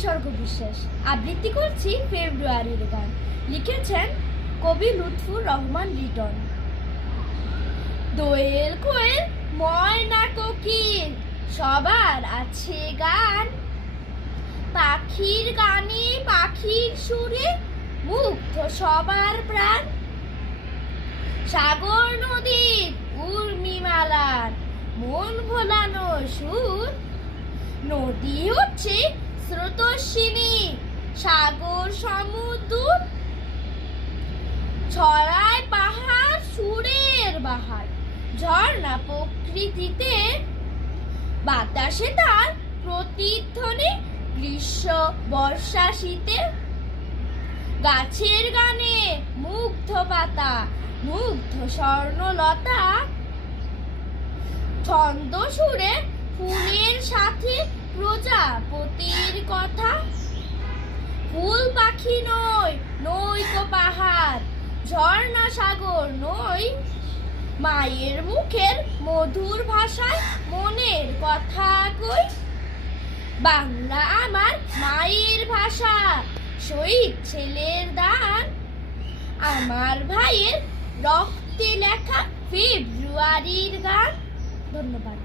নিসর্গ বিশ্বাস। আবৃত্তি করছি ফেব্রুয়ারির গান। লিখেছেন কবি লুৎফুর রহমান রিটন। দোয়েল কোয়েল ময়না কোকিল সবার আছে গান, পাখির গানে পাখির সুরে মুগ্ধ সবার প্রাণ। সাগর নদীর উর্মিমালার মন ভোলানো সুর, নদী হচ্ছে স্রোতস্বিনী সাগর সমুদ্র। ছড়ায় পাহাড় সুরের বাহার, ঝর্ণা প্রকৃতিতে বাতাসে তার প্রতিধ্বনি গ্রীষ্ম বর্ষা শীতে। গাছের গানে মুগ্ধ পাতা মুগ্ধ স্বর্ণলতা, ছন্দ সুরে ফুলের সাথে প্রজাপতির কথা। ফুল পাখি নয় নয়কো পাহাড়, ঝর্ণা সাগর নয়, মায়ের মুখের মধুর ভাষায় মনের কথা কই। বাংলা আমার মায়ের ভাষা, শহীদ ছেলের দান, আমার ভাইয়ের রক্তে লেখা ফেব্রুয়ারির গান। ধন্যবাদ।